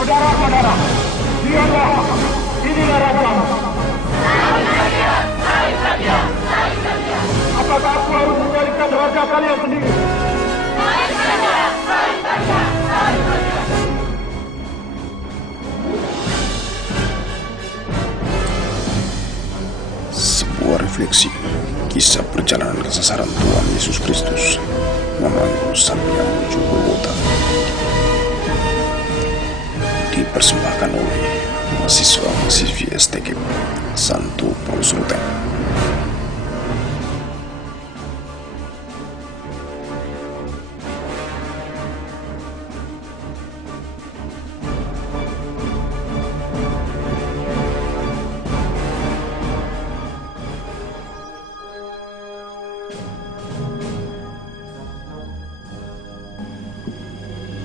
Saudara-saudara, lihatlah, inilah rajamu. Apakah aku harus mencarikan raja kalian sendiri? Sebuah refleksi kisah perjalanan kesesaran Tuhan Yesus Kristus memanggul sampai menuju Golgota, dipersembahkan oleh mahasiswa-mahasiswi STKIP Santo Paulus Ruteng.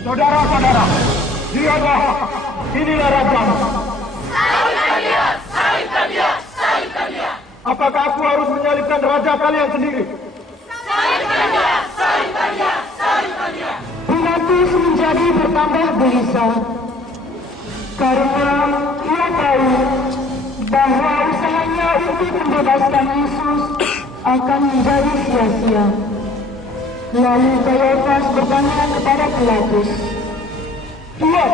Saudara-saudara, lihatlah, inilah rajamu. Salibkan dia. Apakah aku harus menyalibkan raja kalian sendiri? Salibkan dia. Pilatus menjadi bertambah gelisah karena ia tahu bahwa usahanya untuk membebaskan Yesus akan menjadi sia-sia. Lalu Kayafas bertanya kepada Pilatus, Tuhan,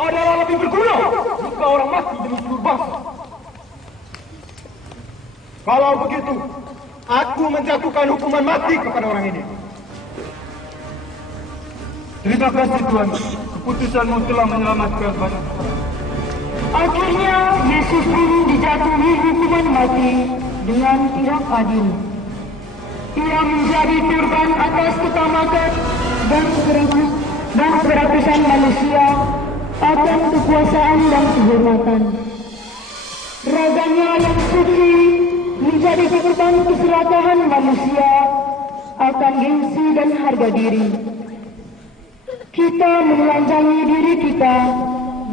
adalah lebih berguna jika orang mati demi seluruh bangsa. Kalau begitu, aku menjatuhkan hukuman mati kepada orang ini. Terima kasih Tuhan, keputusanmu telah menyelamatkan banyak. akhirnya Yesus pun dijatuhi hukuman mati dengan tidak adil. Ia menjadi korban atas ketamakan dan keratusan manusia akan kekuasaan dan kehormatan. Raganya yang suci menjadi korban keserakahan manusia akan gengsi dan harga diri. Kita menelanjangi diri kita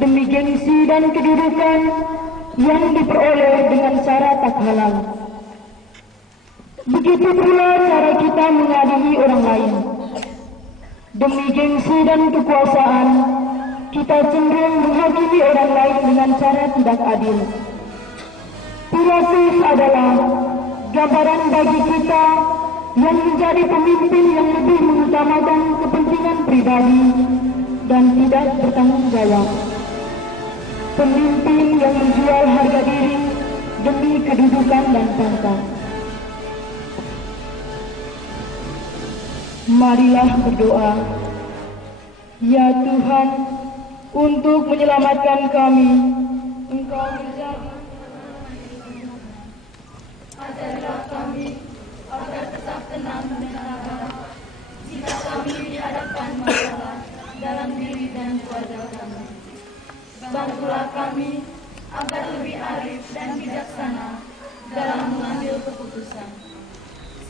demi gengsi dan kedudukan yang diperoleh dengan cara tak halal. Begitu pula cara kita mengadili orang lain. Demi gengsi dan kekuasaan, kita cenderung menghakimi orang lain dengan cara tidak adil. Pilatus adalah gambaran bagi kita yang menjadi pemimpin yang lebih mengutamakan kepentingan pribadi dan tidak bertanggung jawab. Pemimpin yang menjual harga diri demi kedudukan dan pangkat. Marilah berdoa, ya Tuhan, untuk menyelamatkan kami, Engkau menjadi. Ajarilah kami agar tetap tenang dan sabar jika kami dihadapkan masalah dalam diri dan keluarga kami. Bantulah kami agar lebih arif dan bijaksana dalam mengambil keputusan,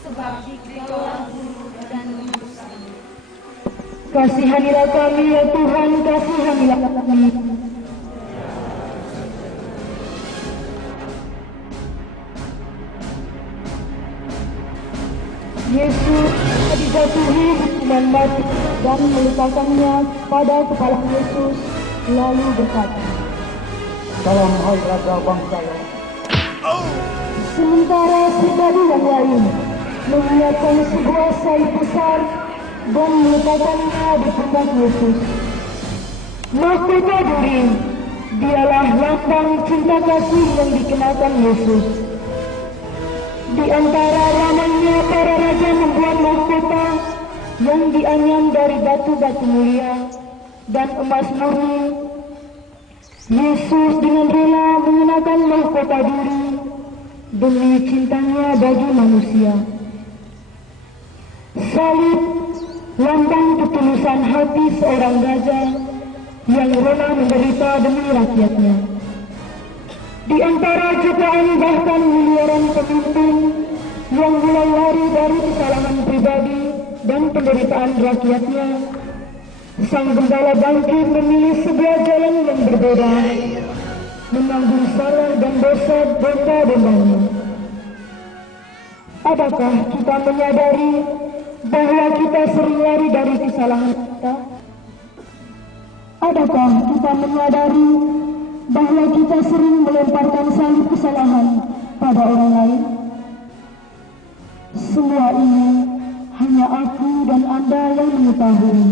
sebab Dikaulah guru dan penerus kami. Kasihanilah kami, ya Tuhan, kasihanilah kami. Yesus dijatuhi hukuman mati dan meletakkannya pada kepala Yesus, lalu berkata, Salam hai raja bangsa. sementara pribadi yang lain menyiapkan sebuah salib besar dan meletakkannya di pundak Yesus. Mahkota duri, dialah lambang cinta kasih yang dikenakan Yesus. Di antara ramainya para raja membuat mahkota yang dianyam dari batu-batu mulia dan emas murni, Yesus dengan rela mengenakan mahkota duri demi cintanya bagi manusia. Salib lambang ketulusan hati seorang raja yang rela menderita demi rakyatnya. Di antara jutaan bahkan miliaran pemimpin yang mulai lari dari kesalahan pribadi dan penderitaan rakyatnya, Sang Gembala bangkit memilih sebuah jalan yang berbeda, menanggung salah dan dosa domba-dombanya. Adakah kita menyadari bahwa kita sering lari dari kesalahan kita? Adakah kita menyadari bahwa kita sering melemparkan salib kesalahan pada orang lain? Semua ini hanya aku dan Anda yang mengetahui.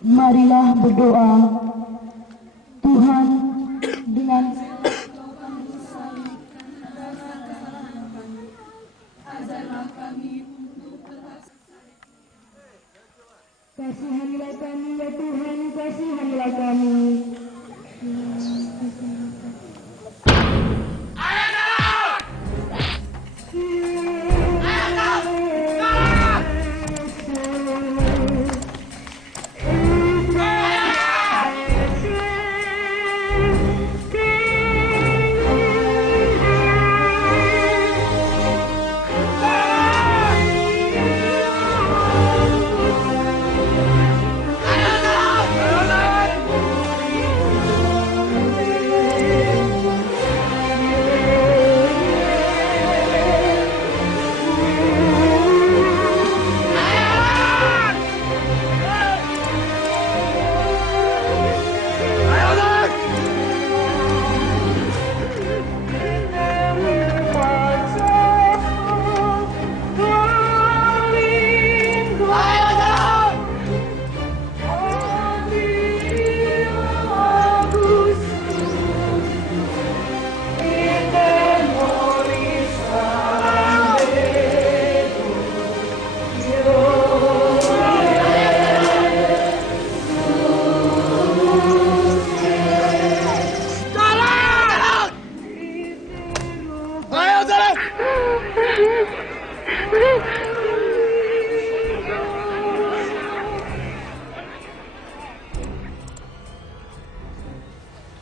Marilah berdoa. Tuhan, dengan kasihanilah kami ya Tuhan, kasihanilah kami.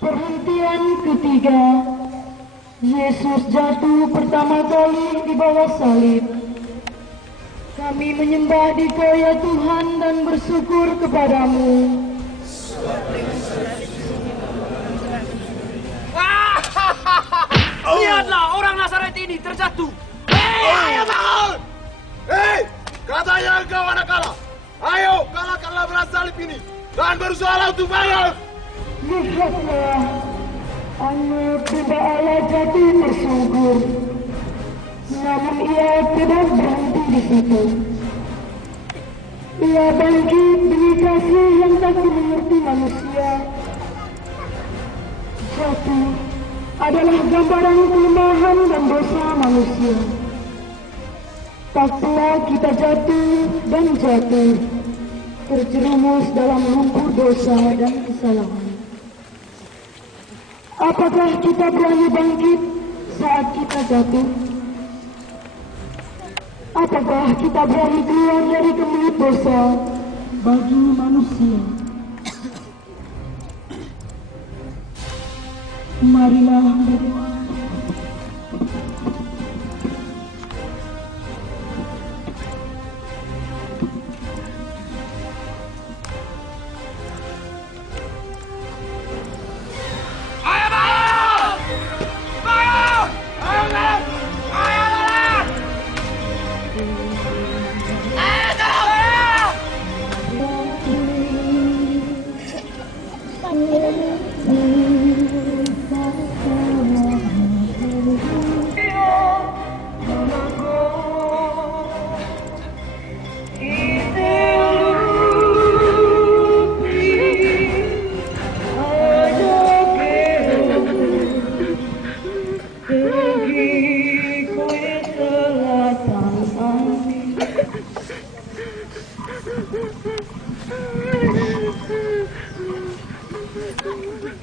Perhentian ketiga, Yesus jatuh pertama kali di bawah salib. Kami menyembah Dikau ya Tuhan dan bersyukur kepadamu. Lihatlah orang Nazaret ini terjatuh. Ayo bangun! Hei, katanya engkau anak Allah. Ayo, kalahkanlah berat salib ini dan berusahalah untuk bangun. Lihatlah, anak domba Allah jatuh tersungkur. Namun ia tidak berhenti di situ. Ia bangkit demi kasih yang tak mengerti manusia. Jatuh adalah gambaran kelemahan dan dosa manusia. Tak pula kita jatuh dan jatuh, terjerumus dalam lumpur dosa dan kesalahan. Apakah kita berani bangkit saat kita jatuh? Apakah kita berani keluar dari kemelut dosa bagi manusia? Marilah berdoa.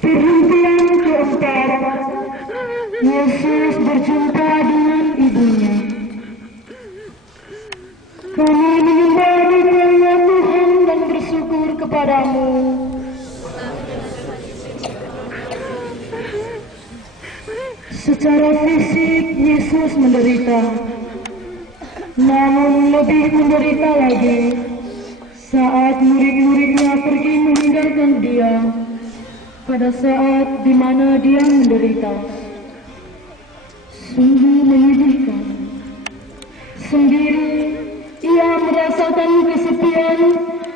Perhentian keempat, Yesus berjumpa dengan ibunya. Kami menyembah Dikau ya Tuhan dan bersyukur kepadamu. Secara fisik Yesus menderita, namun lebih menderita lagi saat murid-muridnya pergi meninggalkan dia pada saat di mana dia menderita. Sungguh menyedihkan. Sendiri ia merasakan kesepian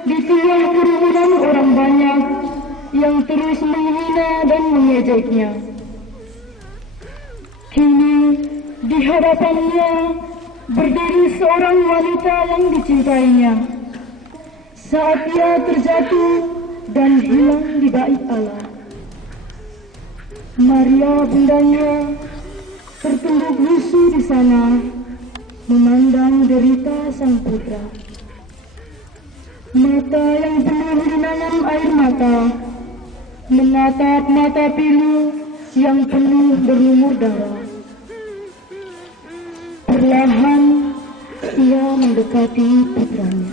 di tengah kerumunan orang banyak yang terus menghina dan mengejeknya. Kini di hadapannya berdiri seorang wanita yang dicintainya. Saat ia terjatuh dan hilang di bait Allah, Maria bundanya tertunduk lusuh di sana, memandang derita sang putra. Mata yang penuh genangan air mata menatap mata pilu yang penuh berlumur darah. Perlahan ia mendekati putranya.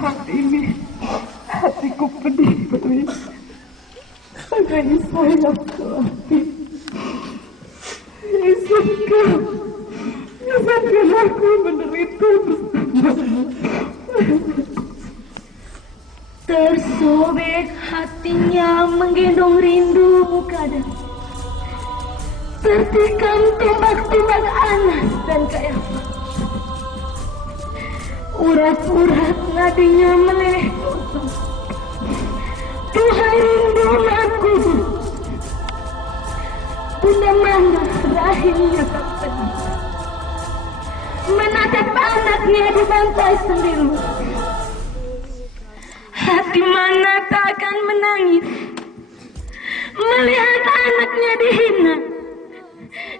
Saat ini hatiku pedih-pedih. Agaknya saya mati. Yesuskah, nyatakan aku menderita bersamamu. Tersobek hatinya menggendong rindu mukada. Tertikam tombak-tombak Anas dan Kayafas. Urat-urat nadinya meleleh. Tuhan rindu aku. Bunda mana rahimnya tak pedih. Menatap anaknya dibantai sendiri. Hati mana takkan menangis melihat anaknya dihina,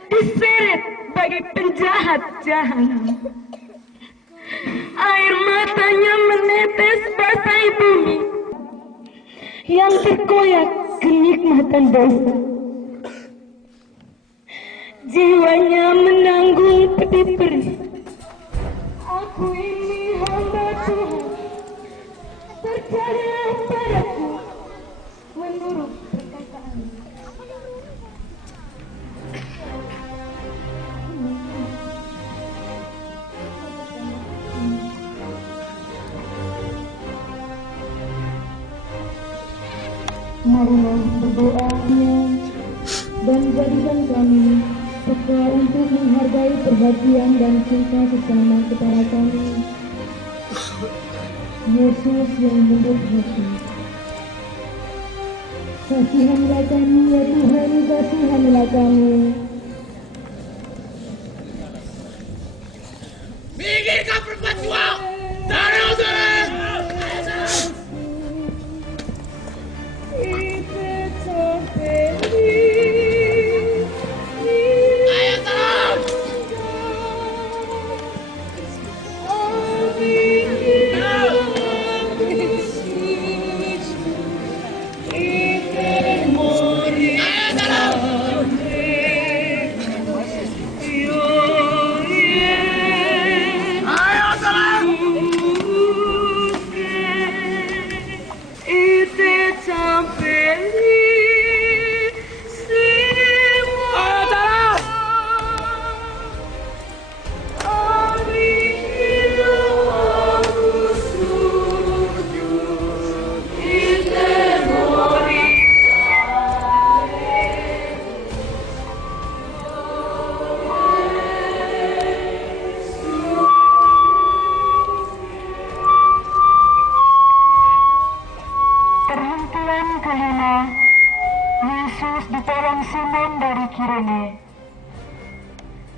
diseret bagi penjahat jahanam. Air matanya menetes basahi bumi yang terkoyak kenikmatan dosa. Jiwanya menanggung pedih perih. Aku ini hamba Tuhan, percayalah padaku menurut perkataan. Marilah berdoa dan jadikan kami peka untuk menghargai perhatian dan cinta sesama kepada kami. Yesus yang lembut hati, kasihanlah kami ya Tuhan, kasihanlah kami. Minggirkan perempuan tua! Taruh sana!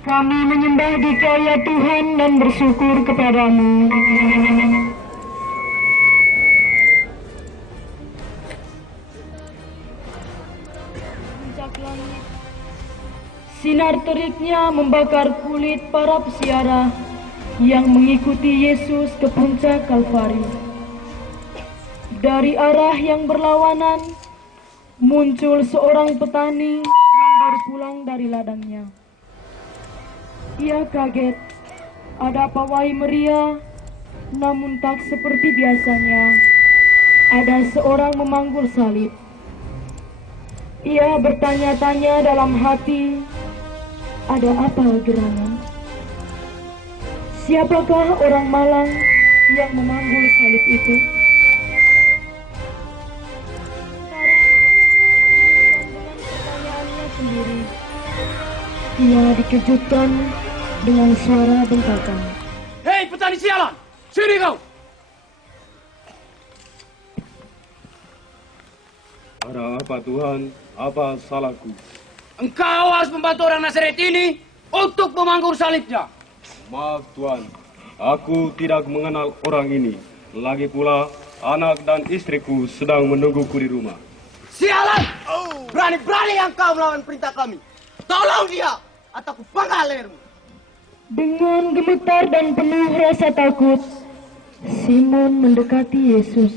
Kami menyembah Dikau ya Tuhan dan bersyukur kepadamu. Sinar teriknya membakar kulit para pesiara yang mengikuti Yesus ke puncak Kalvari. Dari arah yang berlawanan muncul seorang petani yang baru pulang dari ladangnya. Ia kaget, ada pawai meriah Namun tak seperti biasanya, ada seorang memanggul salib. Ia bertanya-tanya dalam hati, ada apa gerangan? Siapakah orang malang yang memanggul salib itu? Dengan pertanyaannya sendiri, ia dikejutkan dengan suara bentakan. Hei petani sialan, sini kau! Ada apa Tuhan? Apa salahku? Engkau harus membantu orang Nazaret ini untuk memanggul salibnya. Maaf Tuhan, aku tidak mengenal orang ini. Lagi pula anak dan istriku sedang menungguku di rumah. Sialan! Berani-berani yang kau melawan perintah kami. Tolong dia, atau aku penggal lehermu. Dengan gemetar dan penuh rasa takut, Simon mendekati Yesus.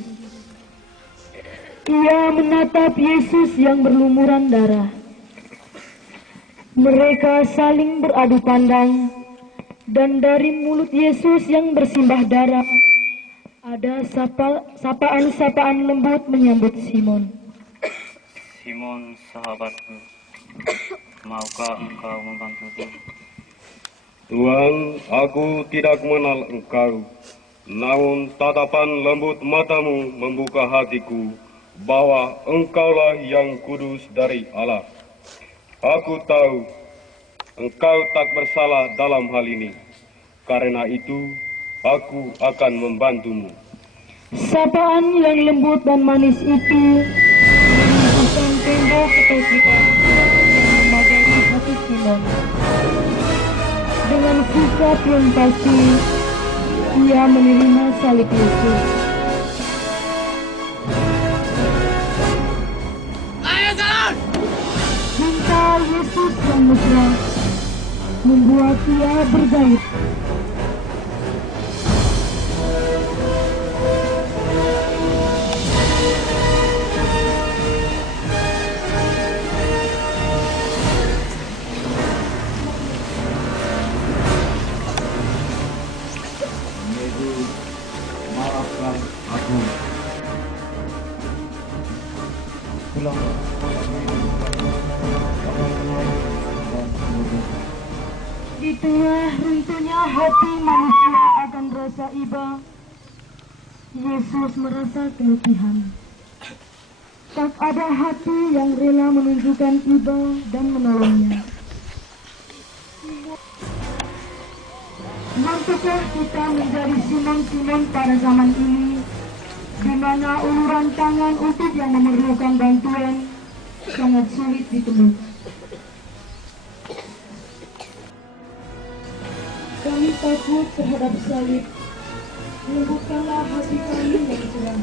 Ia menatap Yesus yang berlumuran darah. Mereka saling beradu pandang, dan dari mulut Yesus yang bersimbah darah, ada sapaan-sapaan lembut menyambut Simon. Simon, sahabatku, maukah engkau membantuku? Tuhan, aku tidak mengenal engkau. Namun tatapan lembut matamu membuka hatiku bahwa engkaulah yang kudus dari Allah. Aku tahu engkau tak bersalah dalam hal ini. Karena itu, aku akan membantumu. Sapaan yang lembut dan manis itu menunjukkan tembok ketakutan yang memadai hati Simon. Dengan sikap yang pasti, ia menerima salib Yesus. Ayo jalan! Cinta Yesus yang mesra membuat ia bergaib. Maafkan aku. Di tengah runtuhnya hati manusia akan rasa iba, Yesus merasa keletihan. Tak ada hati yang rela menunjukkan iba dan menolongnya. Mampukah kita menjadi Simon-Simon pada zaman ini, di mana uluran tangan untuk yang memerlukan bantuan sangat sulit ditemui? Kami takut terhadap salib. Lembutkanlah hati kami yang keras.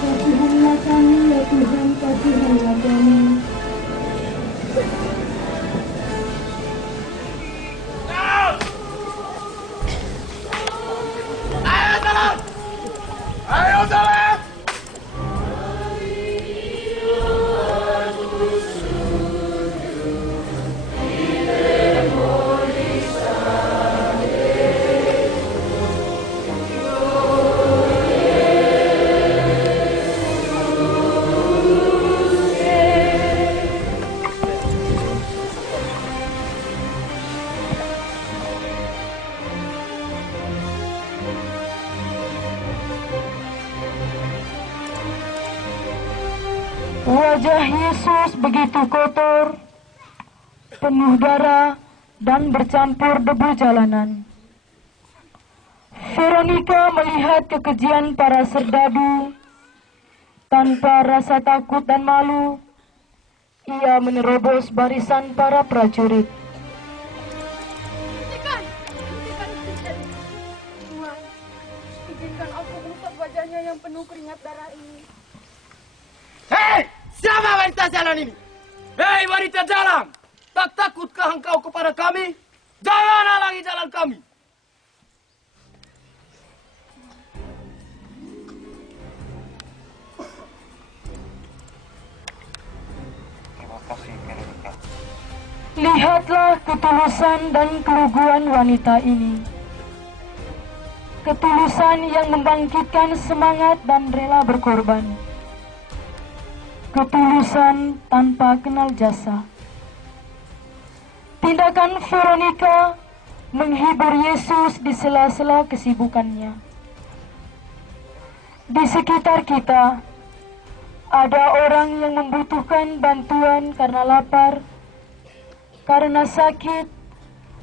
Kasihanlah kami ya Tuhan, kasihanlah kami. Ayo jalan! Wajah Yesus begitu kotor, penuh darah, dan bercampur debu jalanan. Veronica melihat kekejian para serdadu. Tanpa rasa takut dan malu, ia menerobos barisan para prajurit. Hentikan kejadian. Tuhan, izinkan aku mengusap wajahnya yang penuh keringat darah ini. Hei! Siapa wanita jalan ini? Hei wanita jalan, tak takutkah engkau kepada kami? Jangan halangi jalan kami. Terima kasih, Veronica. Lihatlah ketulusan dan keluguan wanita ini. Ketulusan yang membangkitkan semangat dan rela berkorban. Ketulusan tanpa kenal jasa. Tindakan Veronica menghibur Yesus di sela-sela kesibukannya. Di sekitar kita, ada orang yang membutuhkan bantuan karena lapar, karena sakit,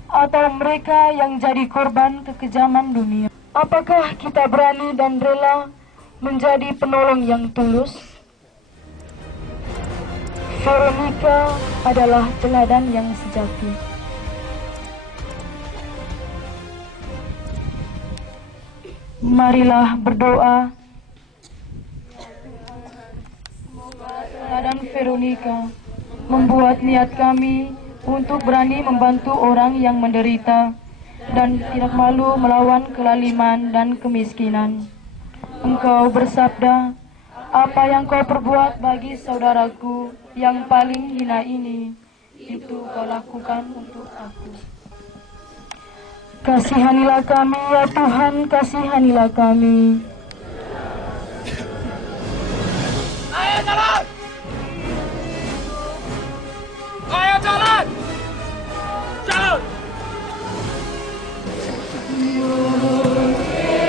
atau mereka yang jadi korban kekejaman dunia. Apakah kita berani dan rela menjadi penolong yang tulus? Veronica adalah teladan yang sejati. Marilah berdoa. Teladan Veronica membuat niat kami untuk berani membantu orang yang menderita dan tidak malu melawan kelaliman dan kemiskinan. Engkau bersabda, apa yang kau perbuat bagi saudaraku yang paling hina ini, itu kau lakukan untuk aku. Kasihanilah kami ya Tuhan, kasihanilah kami. Ayo jalan! Ayo jalan! Jalan!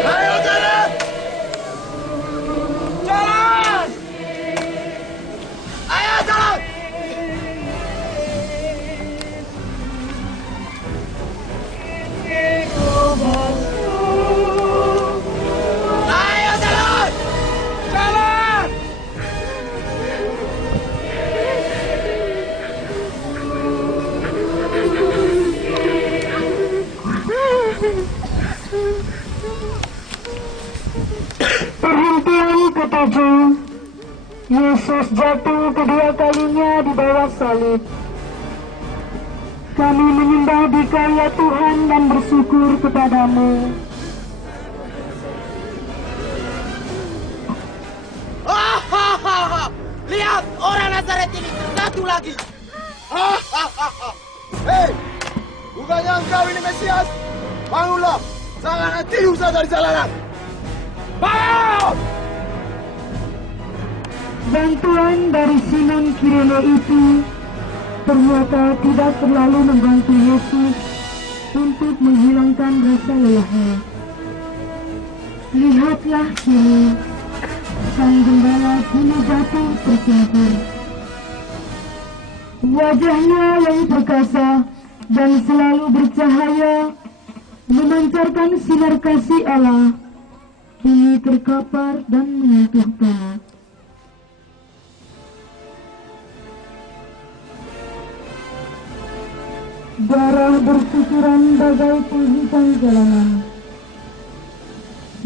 Ayo jalan! Jalan! Ayo jalan! Ayo jalan! Jalan! Perhentian ketujuh, Yesus jatuh kedua kalinya di bawah salib. Kami menyembah Dikau ya Tuhan dan bersyukur kepadamu. Lihat, orang Nazaret ini terjatuh lagi. Hei, bukannya engkau ini Mesias? Bangunlah, jangan tidur saja di jalanan. Bangun! Bantuan dari Simon Kirene itu ternyata tidak terlalu membantu Yesus untuk menghilangkan rasa lelahnya. Lihatlah kini, sang gembala kini jatuh tersungkur. Wajahnya yang perkasa dan selalu bercahaya memancarkan sinar kasih Allah, kini terkapar dan menyentuh tanah. Darah bercucuran bagai penghitam jalanan.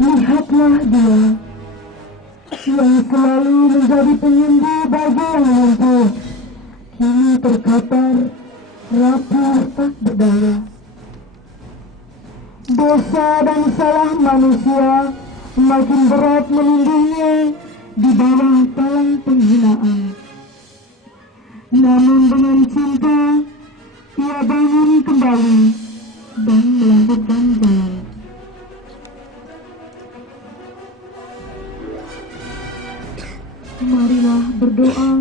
Lihatlah dia, yang selalu menjadi penyembuh bagi yang lumpuh, kini terkapar, rapuh tak berdaya. Dosa dan salah manusia makin berat menindihnya di bawah palang penghinaan. Namun dengan cinta, ia bangun kembali dan melanjutkan jalan. Marilah berdoa.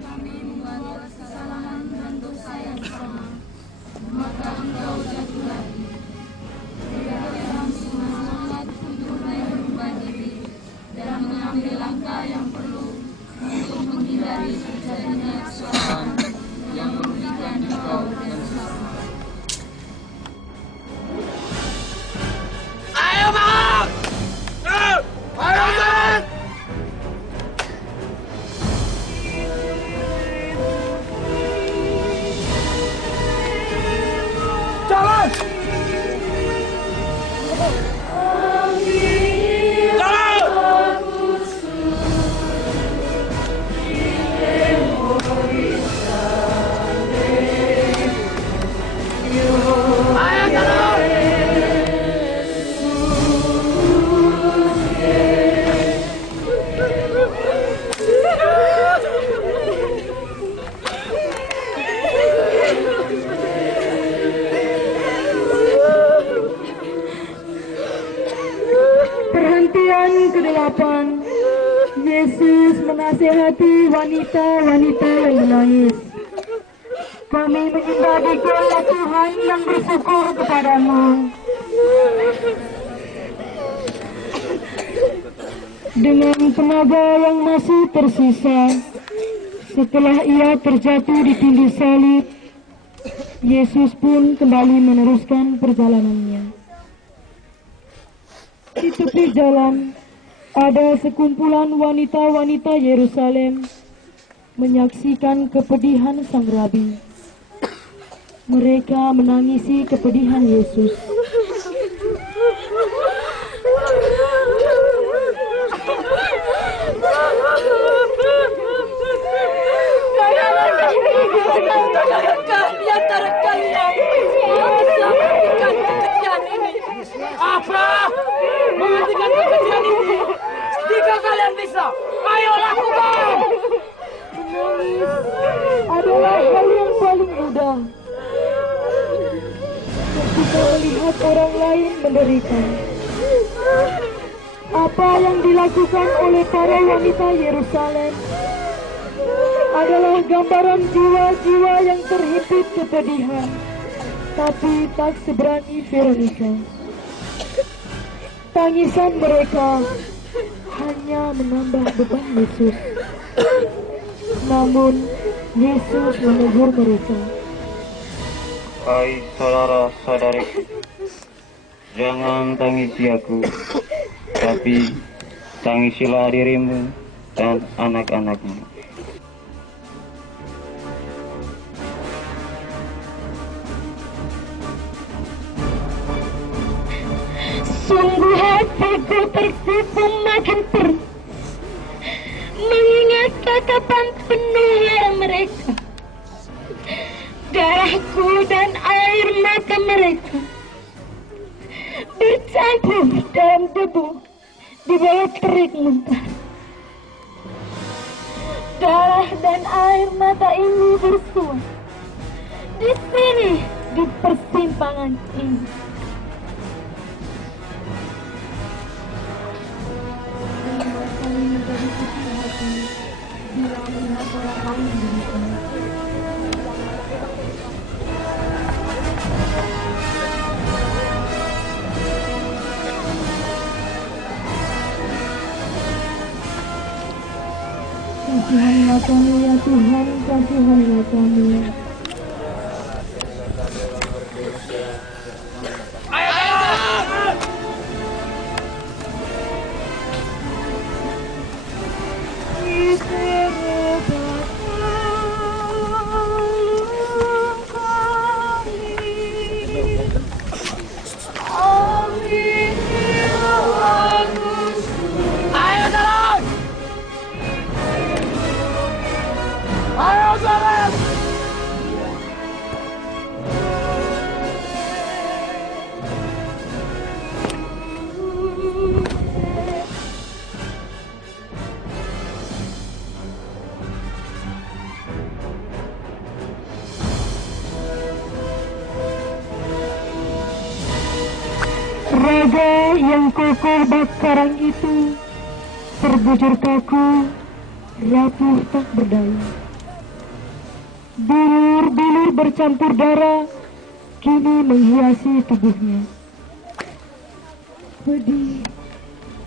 Kami membuat kesalahan dan dosa yang sama, maka Engkau jatuh lagi. Tidak dalam semangat untuk merubah diri dan mengambil langkah yang perlu untuk menghindari terjadinya kesalahan yang merugikan Engkau dan sesama. Ayo bangun! Ayo jalan! menasehati wanita-wanita yang menangis. Kami menyembah Dikau ya Tuhan yang bersyukur kepadamu. Dengan tenaga yang masih tersisa, setelah ia terjatuh di tindih salib, Yesus pun kembali meneruskan perjalanannya. Di tepi jalan, ada sekumpulan wanita-wanita Yerusalem menyaksikan kepedihan sang rabi. Mereka menangisi kepedihan Yesus. Apa? Menghentikan kekejian ini? Jika kalian bisa, ayo lakukan! Menangis adalah hal yang paling mudah. Ketika melihat orang lain menderita, apa yang dilakukan oleh para wanita Yerusalem adalah gambaran jiwa-jiwa yang terhimpit kepedihan, tapi tak seberani Veronica. Tangisan mereka hanya menambah beban Yesus. Namun Yesus menegur mereka. Hai saudara-saudariku, jangan tangisi aku, tapi tangisilah dirimu dan anak-anakmu. Sungguh hatiku tersipu makin terus, mengingat tatapan penuhnya mereka. Darahku dan air mata mereka bercampur dalam debu di bawah terik muntah. Darah dan air mata ini bersuara di sini, di persimpangan ini. Kasihanlah kami ya Tuhan, kasihanlah kami. Raga yang kokoh bak karang itu terbujur kaku, rapuh tak berdaya. Bilur-bilur bercampur darah kini menghiasi tubuhnya. Pedih,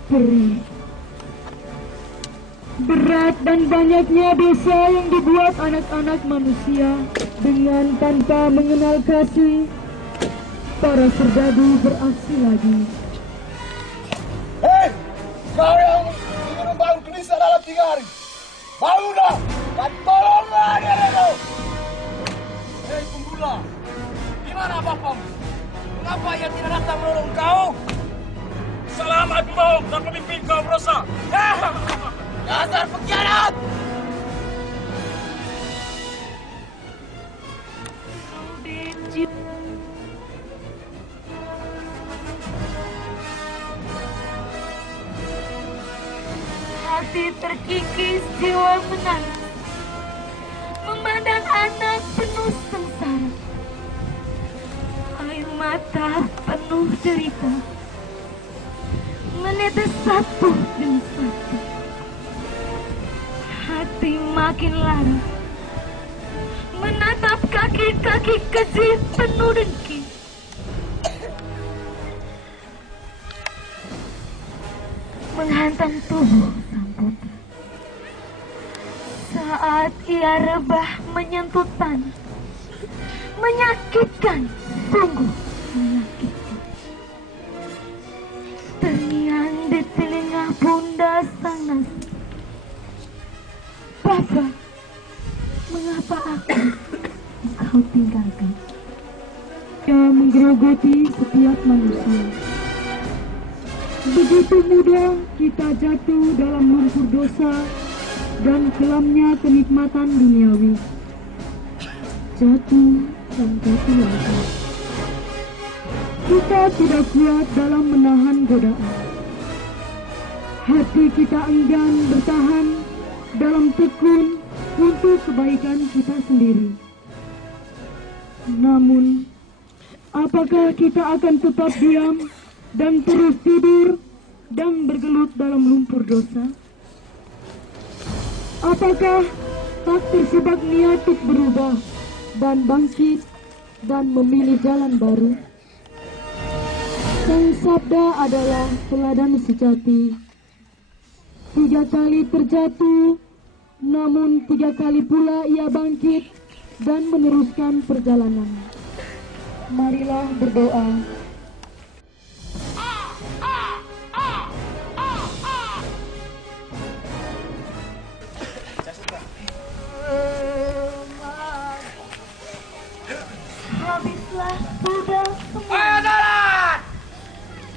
perih, berat dan banyaknya dosa yang dibuat anak-anak manusia dengan tanpa mengenal kasih. Para serdadu beraksi lagi. Hei, kau yang ingin membangun gelisah dalam 3 hari, bangunlah dan tolonglah dia itu. Hei penggula, di mana bapamu? Mengapa ia tidak datang menolong kau? Selamat bohong dan pemimpin kaum Rosa. Dasar pengkhianat! Hati terkikis, jiwa menangis, memandang anak penuh sengsara, air mata penuh derita, menetes satu demi satu. semakin lara, menatap kaki-kaki keji penuh dengki. Menghantam tubuh sang putra. Saat ia rebah menyentuh tanah, menyakitkan, sungguh menyakitkan. Terngiang di telinga bunda sang nasi. Bapa, mengapa engkau tinggalkan? Ia menggerogoti setiap manusia. Begitu mudah kita jatuh dalam lumpur dosa dan kelamnya kenikmatan duniawi. Jatuh dan jatuh lagi. Kita tidak kuat dalam menahan godaan. Hati kita enggan bertahan dalam tekun untuk kebaikan kita sendiri. Namun, apakah kita akan tetap diam dan terus tidur dan bergelut dalam lumpur dosa? Apakah tak terjebak niat untuk berubah dan bangkit dan memilih jalan baru? Sang Sabda adalah teladan sejati. 3 kali terjatuh, namun 3 kali pula ia bangkit dan meneruskan perjalanan. Marilah berdoa. Habislah sudah semua. Ayo jalan!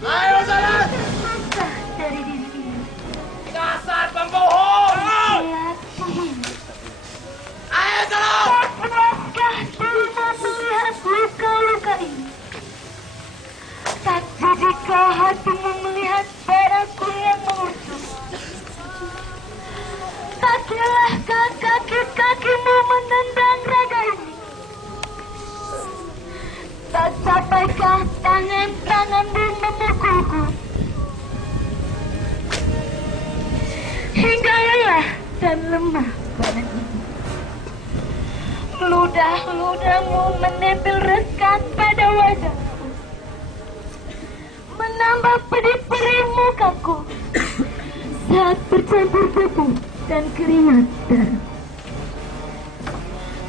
Ayo jalan! Terpisah dari diri ini. Dasar pembohong! Lihat penghina. Ayo jalan! Tak puaskah dengan melihat luka-luka ini? Tak jadikkah hatimu melihat darahku yang mengucur? Tak relahkah kaki-kakimu menendang raga ini? Tak capaikah tangan-tanganmu memukulku? Hingga lelah dan lemah badan ini. Ludah-ludahmu menempel rekat pada wajahku, menambah pedih-perih mukaku saat bercampur debu dan keringat darah.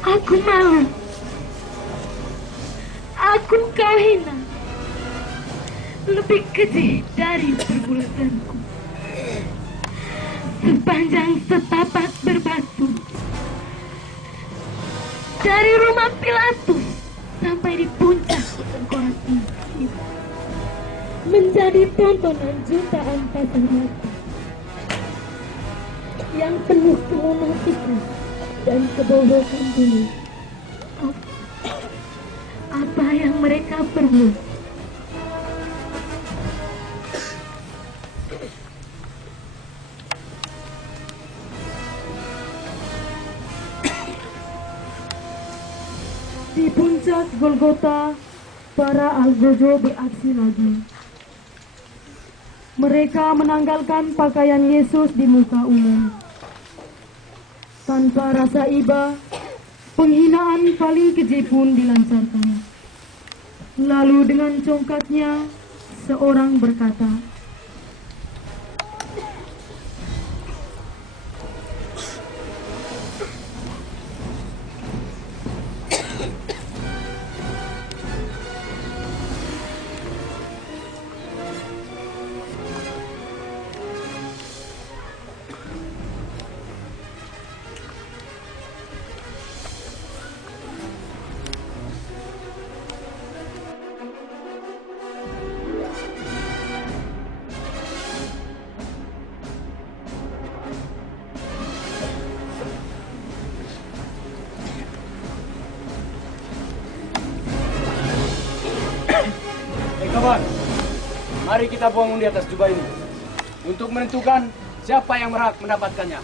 Aku malu. Aku kau hina, lebih keji dari perbuatanku. Sepanjang setapak berbatu, dari rumah Pilatus sampai di puncak tengkorak ini, menjadi tontonan jutaan pasang mata yang penuh kemunafikan dan kebobrokan dunia. Apa yang mereka perbuat? Di puncak Golgota, para algojo beraksi lagi. Mereka menanggalkan pakaian Yesus di muka umum. Tanpa rasa iba, penghinaan paling keji pun dilancarkan. Lalu dengan congkaknya, seorang berkata, Kawan, mari kita buang di atas jubah ini untuk menentukan siapa yang berhak mendapatkannya.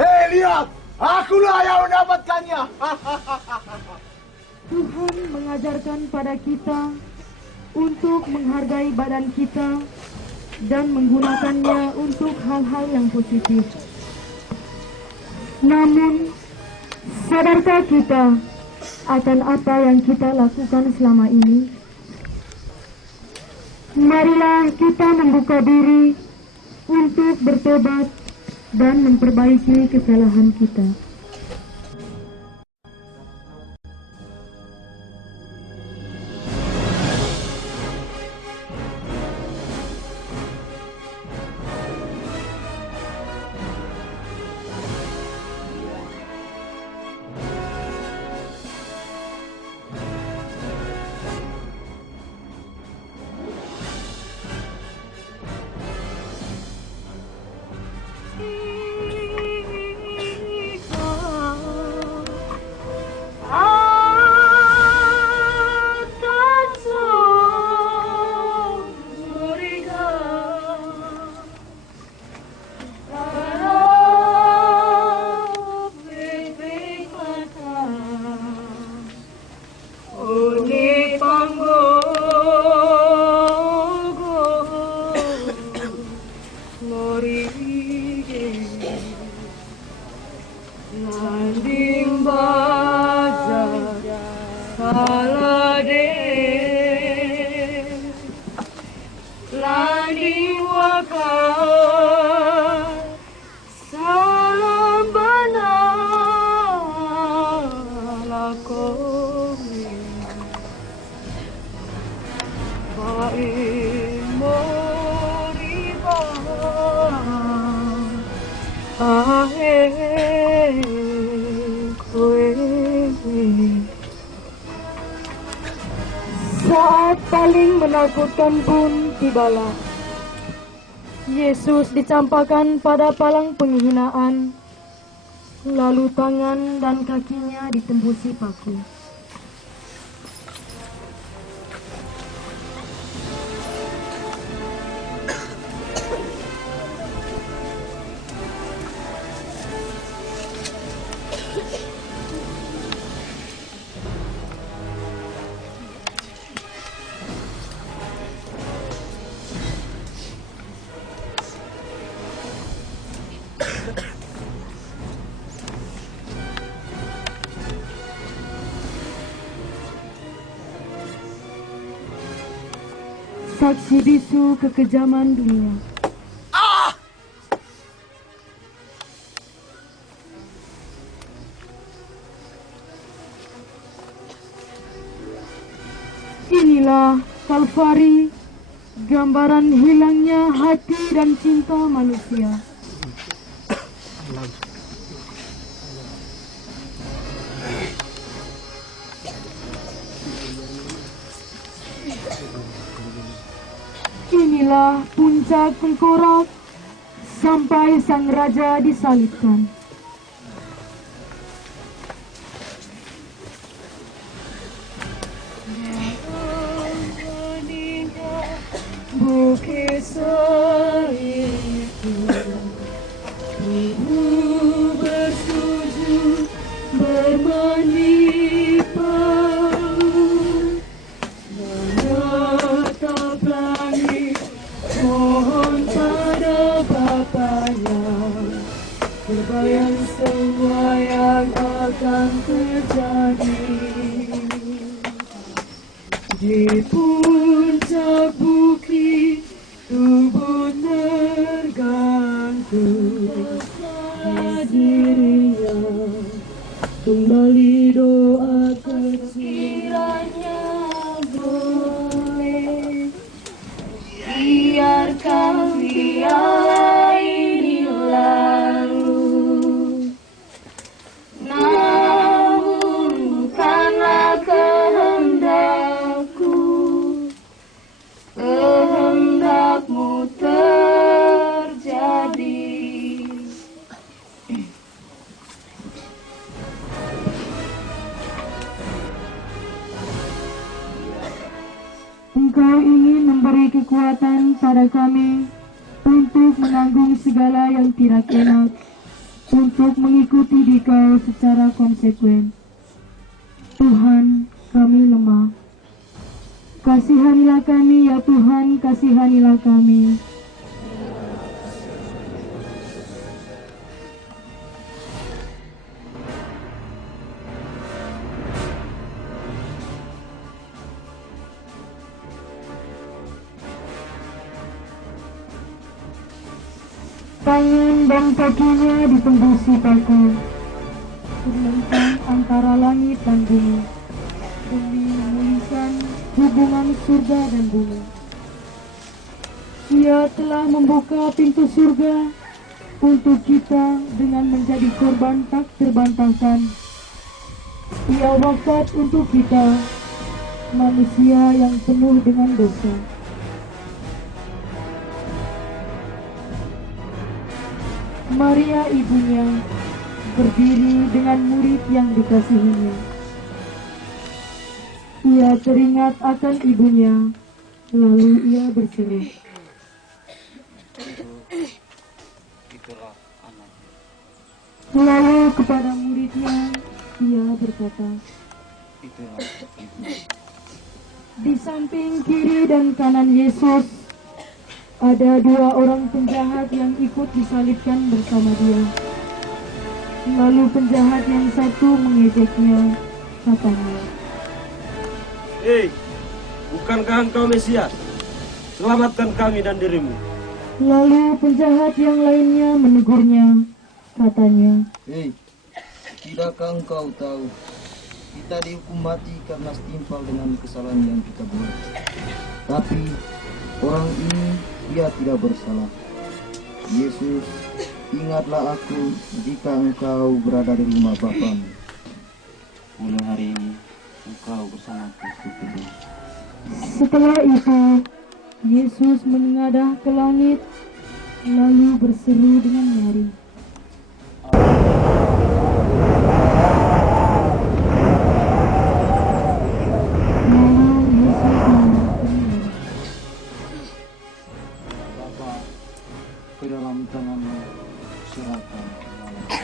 Hei, lihat, akulah yang mendapatkannya. Tuhan mengajarkan pada kita untuk menghargai badan kita dan menggunakannya untuk hal-hal yang positif. Namun, sadarkah kita akan apa yang kita lakukan selama ini? Marilah kita membuka diri untuk bertobat dan memperbaiki kesalahan kita. Saat paling menakutkan pun tibalah. Yesus dicampakkan pada palang penghinaan, lalu tangan dan kakinya ditembusi paku. Saksi bisu kekejaman dunia. Inilah Kalvari, gambaran hilangnya hati dan cinta manusia. Inilah puncak tengkorak sampai sang raja disalibkan. Bukit Salibku, tubuh bersujud bermandi paut, menatap langit, mohon pada Bapanya, terbayang semua yang akan terjadi. Di puncak bukit tubuh tergantung, dirinya kembali doa sekiranya boleh, biarkan dia ini lalu, namun bukanlah kehendakmu terjadi. Engkau ingin memberi kekuatan pada kami untuk menanggung segala yang tidak enak, untuk mengikuti Dikau secara konsekuen. Tuhan, kami lemah. Kasihanilah kami ya Tuhan, kasihanilah kami. tangan dan kakinya ditembusi paku, terlentang antara langit dan bumi, demi memulihkan hubungan surga dan bumi. Ia telah membuka pintu surga untuk kita dengan menjadi korban tak terbantahkan. Ia wafat untuk kita, manusia yang penuh dengan dosa. Maria ibunya berdiri dengan murid yang dikasihinya. Ia teringat akan ibunya, lalu ia berseru, Itulah anaknya. lalu kepada muridnya ia berkata, Itulah ibu. di samping kiri dan kanan Yesus ada dua orang penjahat yang ikut disalibkan bersama dia. Lalu penjahat yang satu mengejeknya, katanya, Hei, bukankah engkau Mesias? Selamatkan kami dan dirimu. lalu penjahat yang lainnya menegurnya, katanya, Hei, tidakkah engkau tahu kita dihukum mati karena setimpal dengan kesalahan yang kita buat? Tapi orang ini dia tidak bersalah. Yesus, ingatlah aku jika engkau berada di rumah Bapamu. Mulai hari ini engkau bersamaku seperti Setelah itu, Yesus menengadah ke langit, lalu berseru dengan nyaring, lalu Yesus mengatakan, Bapa, ke dalam tanganmu serahkan nyawaku.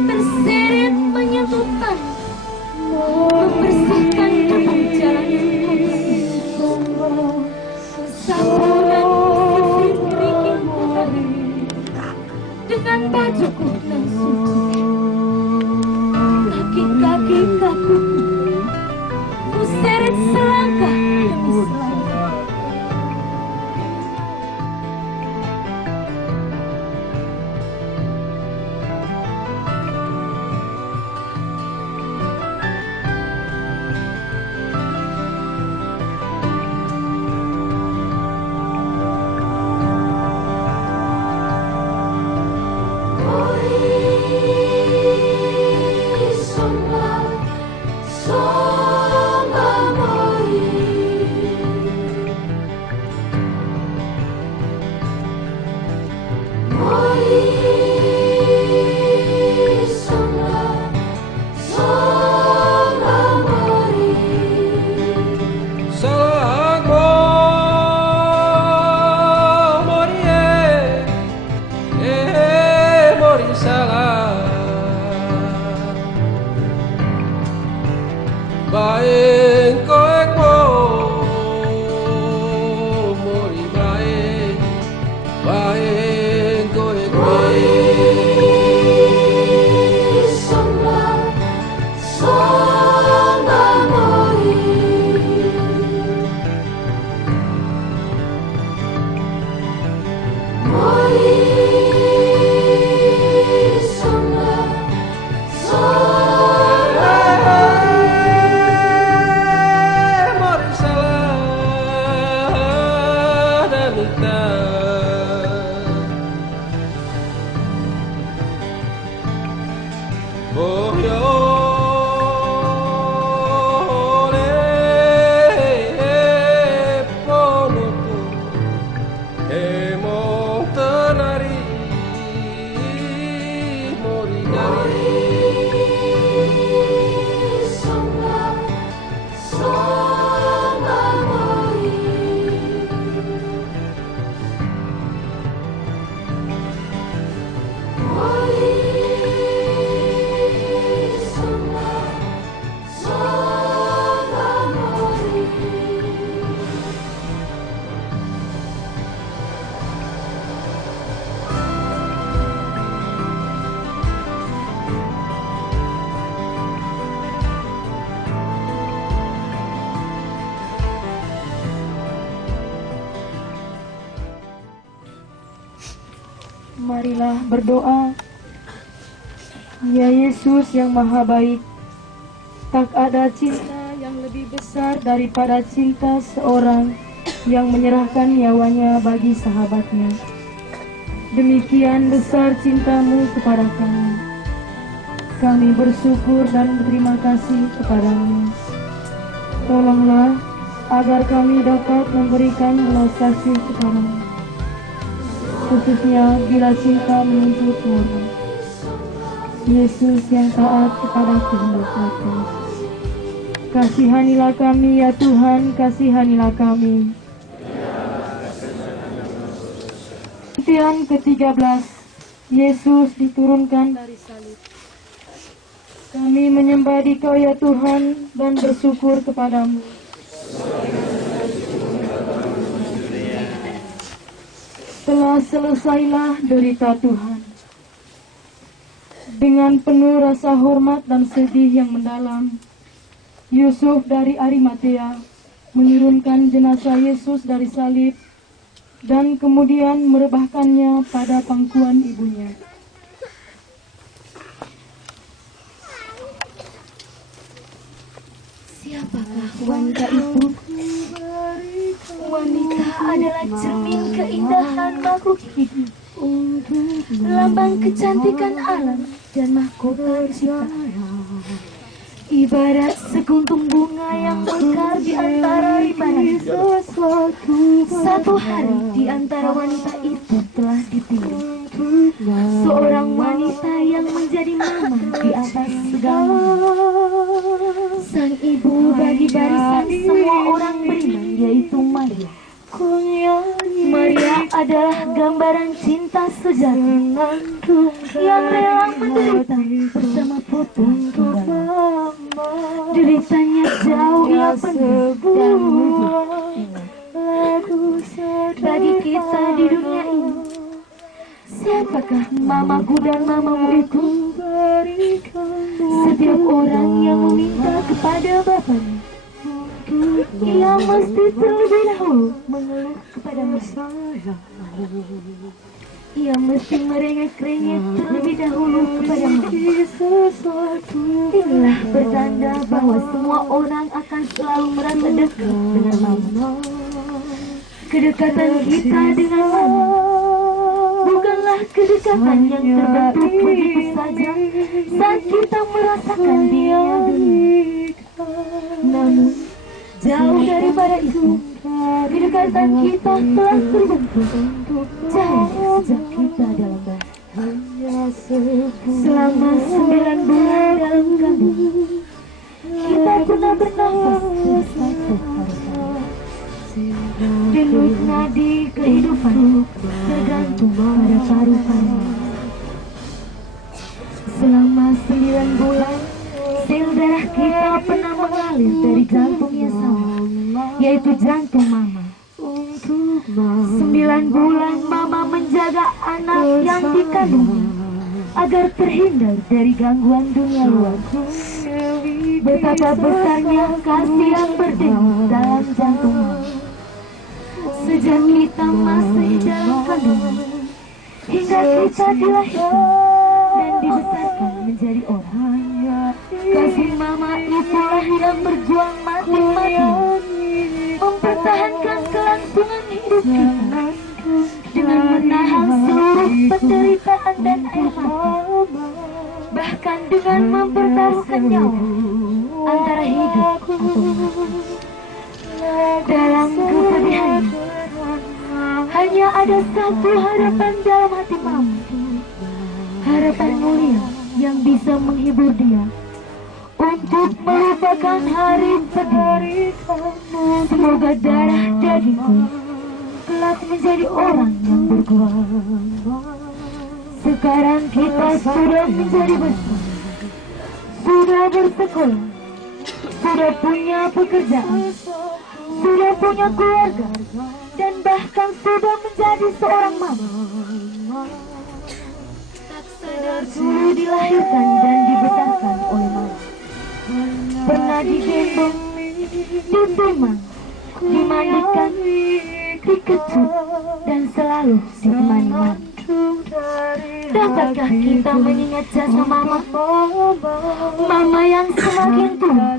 Terseret menyentuh tanah, membersihkan debu jalanan sapuran isi keringinku tadi dengan bajuku yang suci. Kaki-kaki kaku ku seret selangkah demi selangkah. Samba, samba, mori. Marilah berdoa. Ya Yesus yang maha baik, tak ada cinta yang lebih besar daripada cinta seorang yang menyerahkan nyawanya bagi sahabatnya. Demikian besar cintamu kepada kami. Kami bersyukur dan berterima kasih kepadamu. Tolonglah agar kami dapat memberikan belas kasih kepadamu, khususnya bila cinta menuntut murni. Yesus yang taat kepada kehendak hati, kasihanilah kami ya Tuhan, kasihanilah kami. Kejadian ke-13, Yesus diturunkan dari salib. Kami menyembah Dikau ya Tuhan dan bersyukur kepadamu. Telah selesailah derita Tuhan. Dengan penuh rasa hormat dan sedih yang mendalam, Yusuf dari Arimatea menurunkan jenazah Yesus dari salib dan kemudian merebahkannya pada pangkuan ibunya. Siapakah wanita itu? Wanita adalah cermin keindahan makhluk hidup, lambang kecantikan alam dan mahkota ciptaan. Ibarat sekuntum bunga yang mekar di antara ribanan. Satu hari di antara wanita itu telah dipilih seorang wanita yang menjadi mama di atas segala. Sang ibu bagi barisan semua orang beriman, yaitu Maria. Maria adalah gambaran cinta sejati yang rela menderita bersama putra tunggal. Deritanya jauh ia penuh dan mulia. Bagi kita di dunia ini, siapakah mamaku dan mamamu itu? Setiap orang yang meminta kepada bapaknya, ia mesti terlebih dahulu mengeluh kepada Mesias. Ia mesti merengek-rengek terlebih dahulu kepada Inilah bertanda bahwa semua orang akan selalu merasa dekat dengan Mama. Kedekatan kita dengan Mama bukanlah kedekatan yang terbentuk begitu saja saat kita merasakan Dia dulu. Namun jauh daripada itu, kedekatan kita telah terbentuk jauh sejak kita dalam bayi. Selama 9 bulan dalam kandungan, kita pernah bernafas satu hari. Denyut nadi kehidupan tergantung pada paru-paru. Selama 9 bulan, sel darah kita pernah mengalir dari jantung yang sama, yaitu jantung Mama. 9 bulan Mama menjaga anak yang dikandungnya agar terhindar dari gangguan dunia luar. Betapa besarnya kasih yang berdenyut dalam jantung Mama. Sejak kita masih dalam kandungan hingga kita dilahirkan dan dibesarkan menjadi orang, kasih Mama itulah yang berjuang mati-matian mempertahankan kelangsungan hidup kita dengan menahan seluruh penderitaan dan air mata, bahkan dengan mempertaruhkan nyawa antara hidup atau mati. Dalam kesedihan hanya ada satu harapan dalam hati Mama, harapan mulia yang bisa menghibur Dia untuk melupakan hari sedih. Semoga darah dagingku kelak menjadi orang yang berkuasa. Sekarang kita sudah menjadi besar, sudah bersekolah, sudah punya pekerjaan, sudah punya keluarga, dan bahkan sudah menjadi seorang mama. Tak sadar dulu dilahirkan dan dibesarkan oleh Mama. Pernah digendong, ditimbang, dimandikan, dikecup, dan selalu ditemani Mama. Dapatkah kita mengingat jasa mama? Mama yang semakin tua,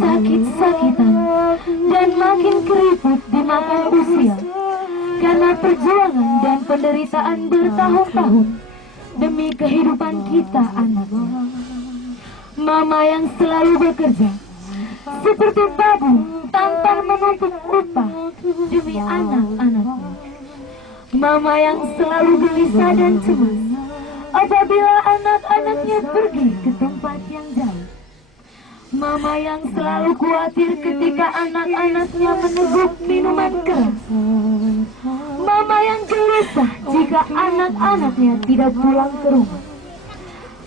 sakit-sakitan, dan makin keriput dimakan usia karena perjuangan dan penderitaan bertahun-tahun demi kehidupan kita anak. Mama yang selalu bekerja seperti babu tanpa menuntut upah demi anak-anaknya. Mama yang selalu gelisah dan cemas apabila anak-anaknya pergi ke tempat yang jauh. Mama yang selalu khawatir ketika anak-anaknya meneguk minuman keras. Mama yang gelisah jika anak-anaknya tidak pulang ke rumah.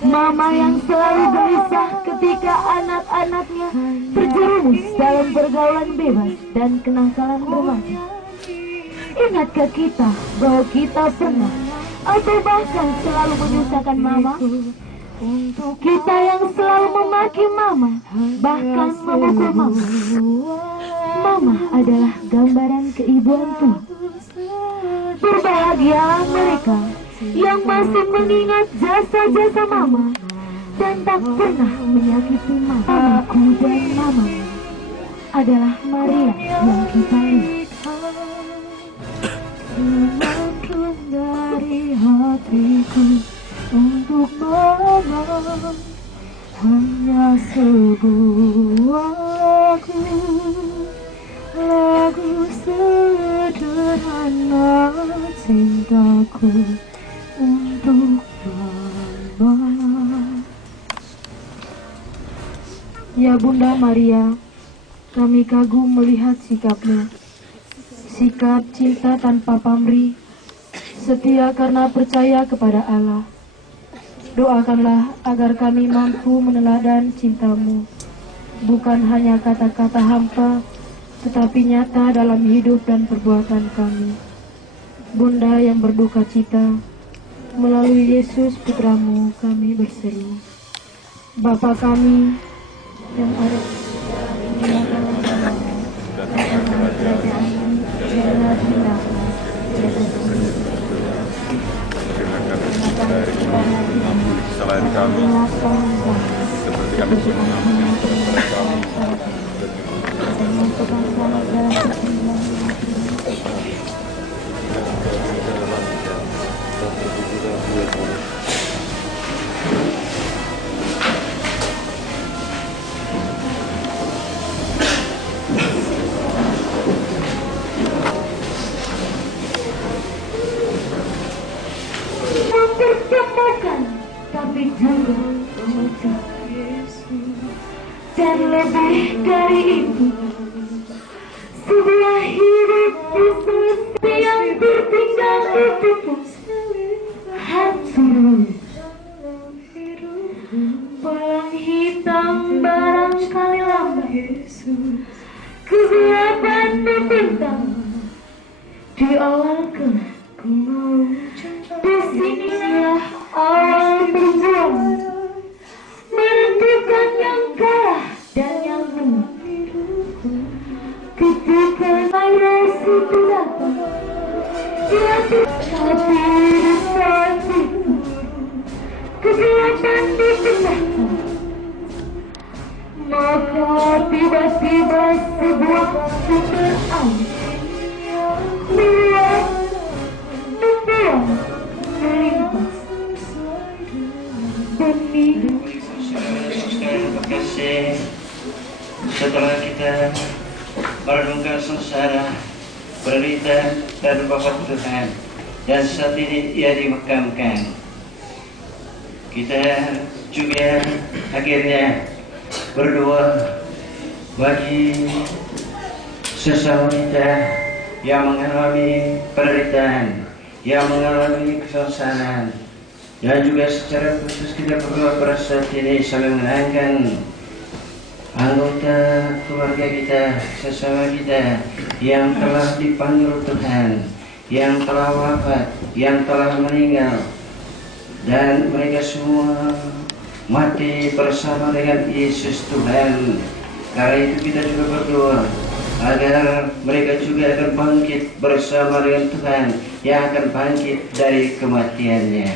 Mama yang selalu gelisah ketika anak-anaknya terjerumus dalam pergaulan bebas dan kenakalan remaja. Ingatkah kita bahwa kita pernah atau bahkan selalu menyusahkan mama? Kita yang selalu memaki mama, bahkan memukul mama. Mama adalah gambaran keibuan Tuhan. Berbahagialah mereka yang masih mengingat jasa-jasa mama dan tak pernah menyakiti mama. Aku dan mama adalah Maria yang kita lihat. Semangat dari hatiku untuk mama hanya sebuah lagu sederhana cintaku untuk mama. Ya Bunda Maria, kami kagum melihat sikapnya. Sikap cinta tanpa pamrih, setia karena percaya kepada Allah. Doakanlah agar kami mampu meneladan cintamu, bukan hanya kata-kata hampa, tetapi nyata dalam hidup dan perbuatan kami. Bunda yang berduka cita, melalui Yesus Putramu kami berseru. Bapa kami yang ada di kesalahan kami seperti kami juga mengampuni kami. mempertemukan, tapi juga memegang. Dan lebih dari itu, sebuah hidup yang tertinggal itu pun hancur. Palang hitam barangkali lambat, kegelapan membentang di awal gelap. Disinilah awal berjuang, menentukan yang kalah dan yang menang. Ketika virus itu datang, dia hati saat itu kegelapan dipecahkan. Maka tiba-tiba sebuah sumber air meluap, membuang, melimpas benih. Terima kasih. Setelah kita merenungkan sengsara, penderitaan dan wafat Tuhan, dan saat ini ia dimakamkan, kita juga akhirnya berdoa bagi sesama kita yang mengalami penderitaan, yang mengalami kesengsaraan, dan juga secara khusus kita berdoa pada saat ini sambil menangkan anggota keluarga kita, sesama kita yang telah dipanggil Tuhan, yang telah wafat, yang telah meninggal, dan mereka semua mati bersama dengan Yesus Tuhan. Karena itu kita juga berdoa agar mereka juga akan bangkit bersama dengan Tuhan yang akan bangkit dari kematiannya.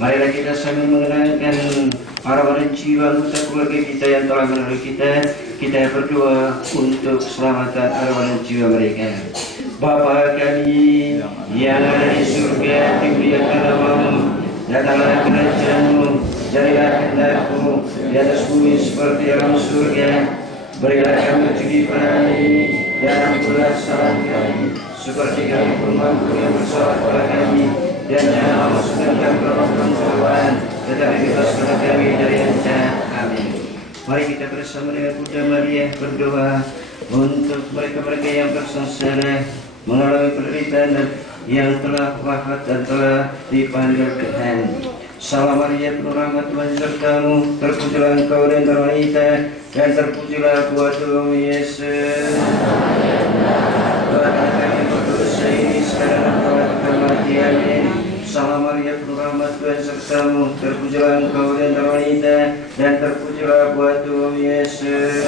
Marilah kita sambil mengenangkan arwah dan jiwa anggota keluarga kita yang telah menolong kita berdoa untuk keselamatan arwah dan jiwa mereka. Bapa kami yang ada di surga, dimuliakan namamu, datanglah kerajaanmu, jadilah kehendak-Mu di atas bumi seperti dalam surga. Berilah kami rezeki pada hari ini, dan ampunilah kesalahan kami, seperti kami pun mengampuni yang bersalah kepada kami, dan jangan masukkan kami ke dalam pencobaan, tetapi bebaskanlah kami dari yang jahat. Amin. Mari kita bersama dengan Bunda Maria berdoa untuk mereka-mereka yang bersengsara, mengalami penderitaan yang telah wafat dan telah dipanggil Tuhan. Salam Maria, penuh rahmat Tuhan sertamu, terpujilah engkau di antara wanita, dan terpujilah buah tubuhmu Yesus. Doakan kami berdosa ini sekarang dan pada kematian. Amin. Salam Maria, penuh rahmat Tuhan sertamu, terpujilah engkau di antara wanita, dan terpujilah buah tubuhmu Yesus.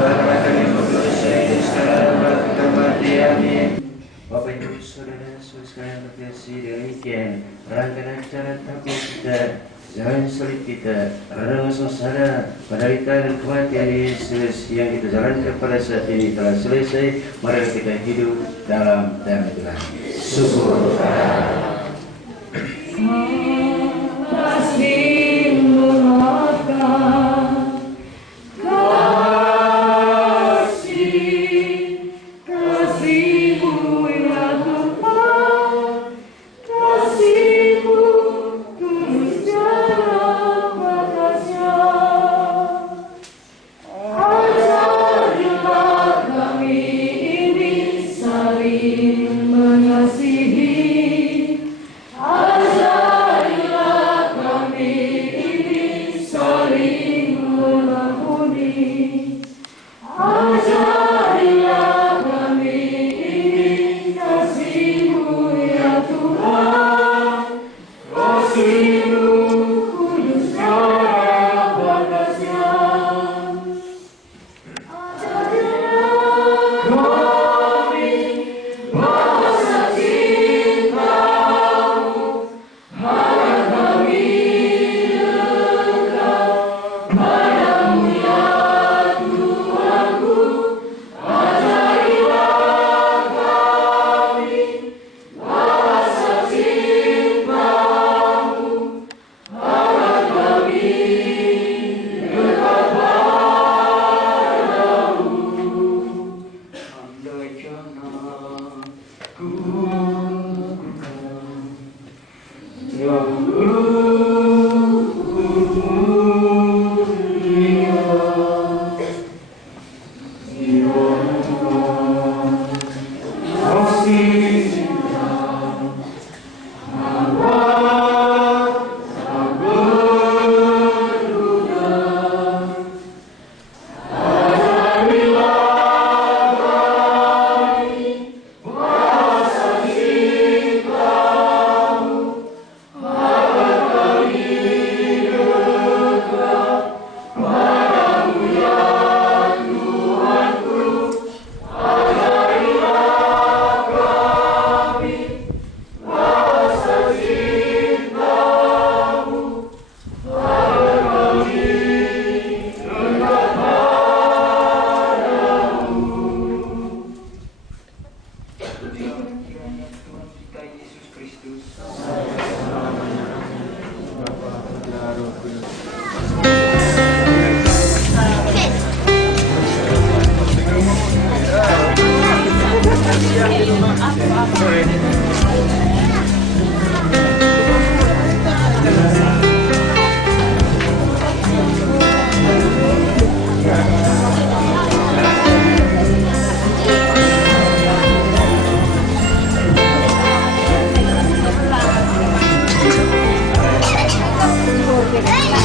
Doakan kami berdosa ini sekarang dan pada kematian. Amin. Bapak Ibu Saudara sekalian terkasih, demikian rangkaian acara tabur kita, jalan salib kita, renungan sengsara, penderitaan dan kematian Yesus yang kita jalankan pada saat ini telah selesai. Mari kita hidup dalam damai Tuhan. Syukur. Hey!